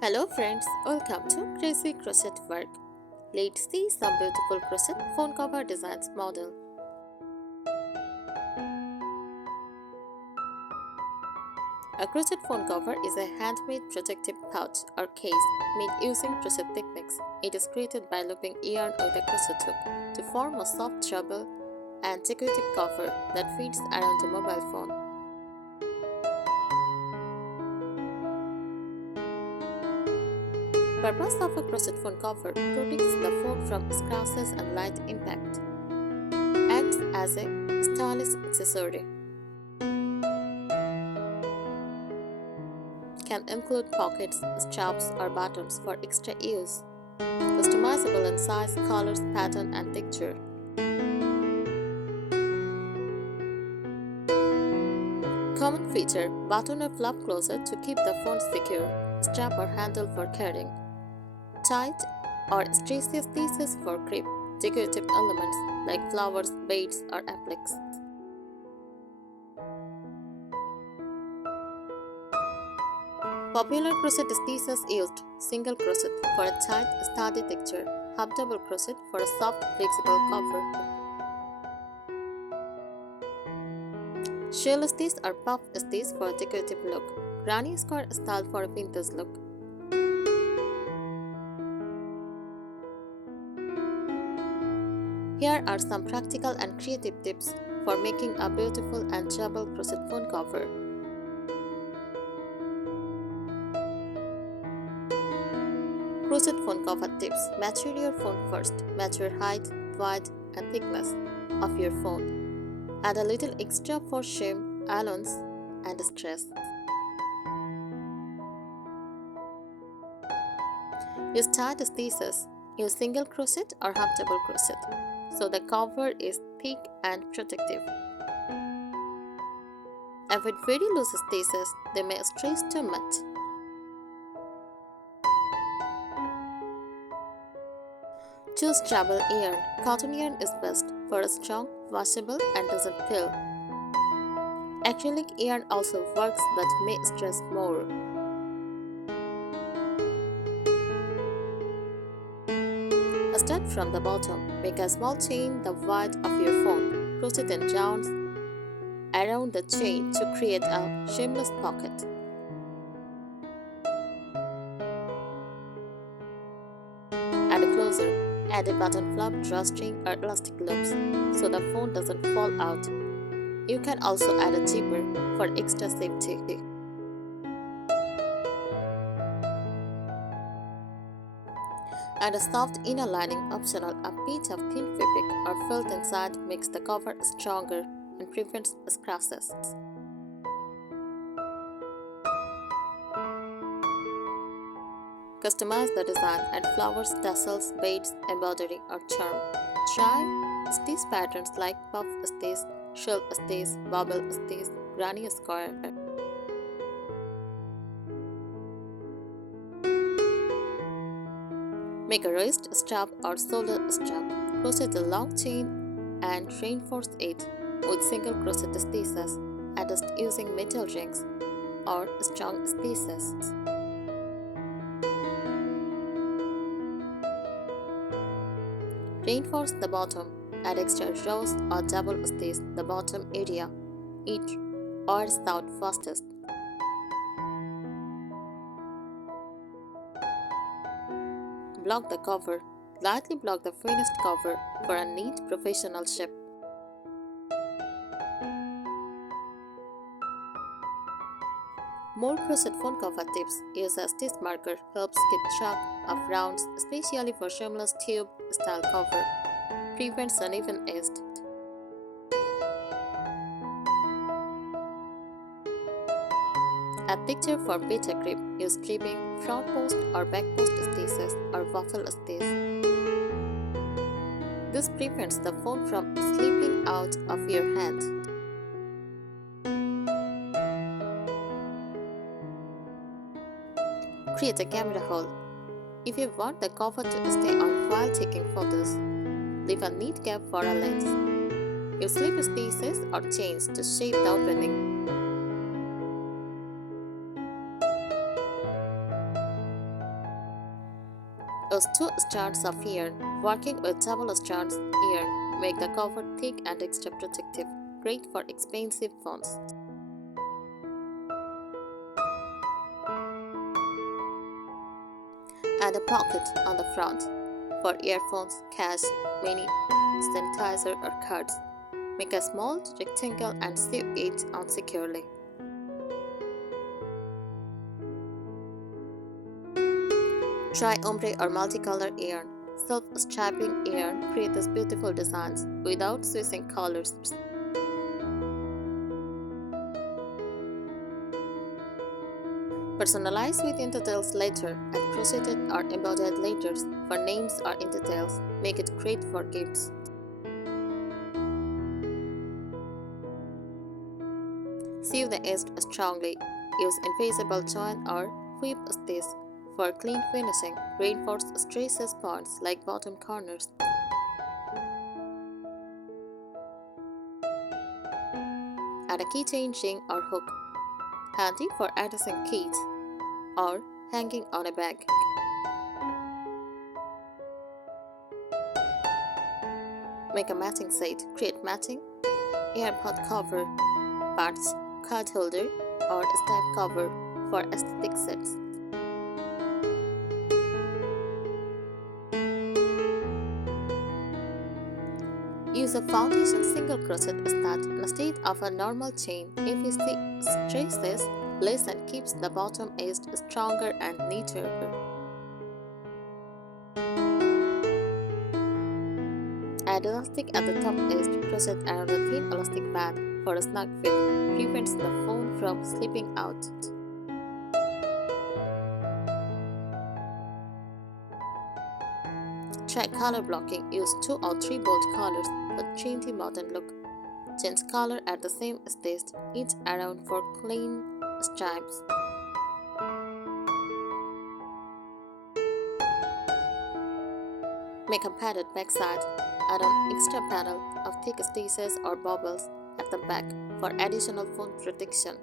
Hello friends, welcome to Crazy Crochet Work. Let's see some beautiful crochet phone cover designs model. A crochet phone cover is a handmade protective pouch or case made using crochet techniques. It is created by looping yarn with a crochet hook to form a soft treble and decorative cover that fits around a mobile phone. Purpose of a crochet phone cover: protects the phone from scratches and light impact. Acts as a stylish accessory. Can include pockets, straps, or buttons for extra use. Customizable in size, colors, pattern, and texture. Common feature: button or flap closer to keep the phone secure. Strap or handle for carrying. Tight or stretchy pieces for grip. Decorative elements like flowers, beads, or appliques. Popular crochet pieces used: single crochet for a tight, sturdy texture, half double crochet for a soft, flexible cover. Shell stitch or puff stitch for a decorative look. Granny square style for a vintage look. Here are some practical and creative tips for making a beautiful and durable crochet phone cover. Crochet phone cover tips: measure your phone first. Measure height, width, and thickness of your phone. Add a little extra for shame, allowance, and stress. Use tight stitches. Use single crochet or half double crochet so the cover is thick and protective. Avoid very loose stitches, they may stretch too much. Choose travel yarn. Cotton yarn is best for a strong, washable, and doesn't peel. Acrylic yarn also works but may stress more. Start from the bottom. Make a small chain the width of your phone. Crochet in rounds around the chain to create a seamless pocket. Add a closer. Add a button flap, drawstring, or elastic loops so the phone doesn't fall out. You can also add a zipper for extra safety. And a soft inner lining optional. A piece of thin fabric or felt inside makes the cover stronger and prevents scratches. Customize the design, add flowers, tassels, beads, embroidery, or charm. Try stitch patterns like puff stitch, shell stitch, bubble stitch, granny square. Make a wrist strap or shoulder strap. Crochet a long chain and reinforce it with single crochet stitches. Adjust using metal rings or strong stitches. Reinforce the bottom. Add extra rows or double stitch the bottom area. It wears out fastest. Block the cover. Lightly block the finished cover for a neat professional shape. More crochet phone cover tips. Use a stitch marker. Helps keep track of rounds, especially for seamless tube style cover. Prevents uneven edge. A picture for better grip. Use stripping, front post or back post stitches or waffle stitch. This prevents the phone from slipping out of your hand. Create a camera hole. If you want the cover to stay on while taking photos, leave a neat gap for a lens. Use slip stitches or chains to shape the opening. Use 2 strands of yarn. Working with double strands yarn make the cover thick and extra protective, great for expensive phones. Add a pocket on the front for earphones, cash, mini, sanitizer or cards. Make a small rectangle and sew it on securely. Try ombre or multicolor yarn. Self-striping yarn creates beautiful designs without switching colors. Personalize with details later and crocheted or embroidered letters for names or in details. Make it great for gifts. Sew the edge strongly. Use invisible join or whip stitch for clean finishing. Reinforce stresses points like bottom corners. Add a keychain ring or hook, handy for attaching keys or hanging on a bag. Make a matching set. Create matching AirPod cover, parts, card holder, or stamp cover for aesthetic sets. Use a foundation single crochet start instead of a normal chain if you see stresses less and keeps the bottom edge stronger and neater. Add elastic at the top edge, crochet around a thin elastic band for a snug fit, prevents the phone from slipping out. Try color blocking. Use 2 or 3 bold colors for trendy modern look. Change color at the same stage, each around for clean stripes. Make a padded backside. Add an extra panel of thick stitches or bubbles at the back for additional phone protection.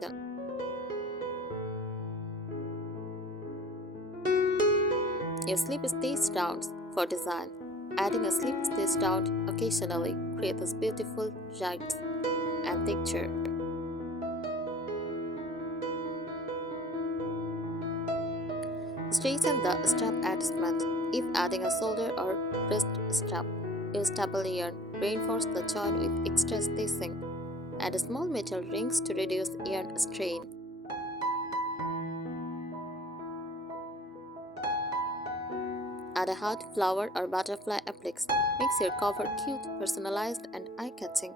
Use slip stitch rounds for design. Adding a slip stitch round occasionally creates beautiful shapes and texture. Straighten the strap attachment. If adding a shoulder or wrist strap, use double yarn. Reinforce the joint with extra stitching. Add small metal rings to reduce yarn strain. Add a heart, flower, or butterfly appliques. Makes your cover cute, personalized, and eye-catching.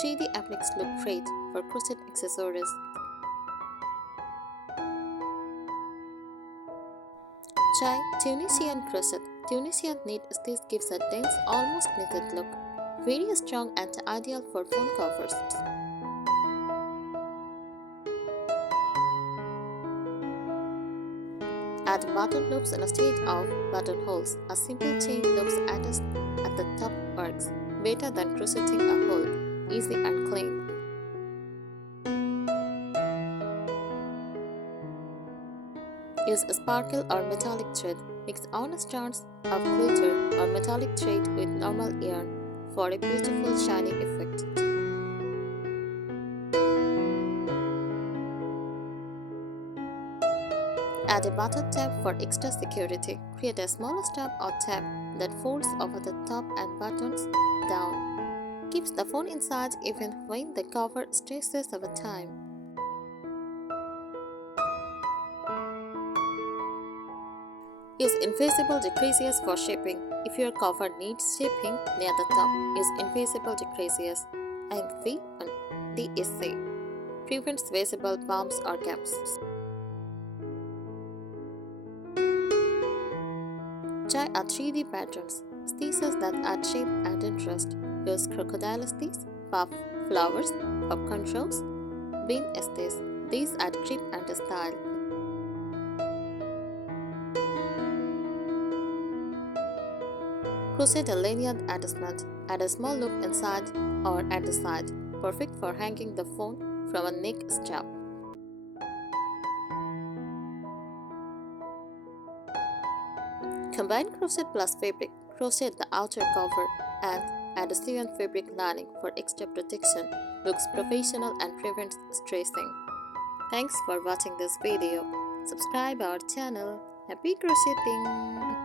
3D appliques look great for crochet accessories. Try Tunisian crochet. Tunisian knit stitch gives a dense, almost knitted look. Very strong and ideal for phone covers. Add button loops instead of buttonholes. A simple chain loops attached at the top works better than crocheting a hole. Easy and clean. Use a sparkle or metallic thread. Mix on strands of glitter or metallic thread with normal yarn for a beautiful shining effect. Add a button tab for extra security. Create a small strap or tab that folds over the top and buttons down. Keeps the phone inside even when the cover stretches over time. Use invisible decreases for shaping. If your cover needs shaping near the top, use invisible decreases and DSC. Prevents visible bumps or gaps. Try a 3D patterns, stitches that add shape and interest. Use crocodile stitch, puff, flowers, popcorn rolls, bean stitch. These add grip and style. Crochet a lanyard attachment. Add a small loop inside or at the side, perfect for hanging the phone from a neck strap. Combine crochet plus fabric, crochet the outer cover, and add a sewn fabric lining for extra protection. Looks professional and prevents stressing. Thanks for watching this video. Subscribe our channel. Happy crocheting!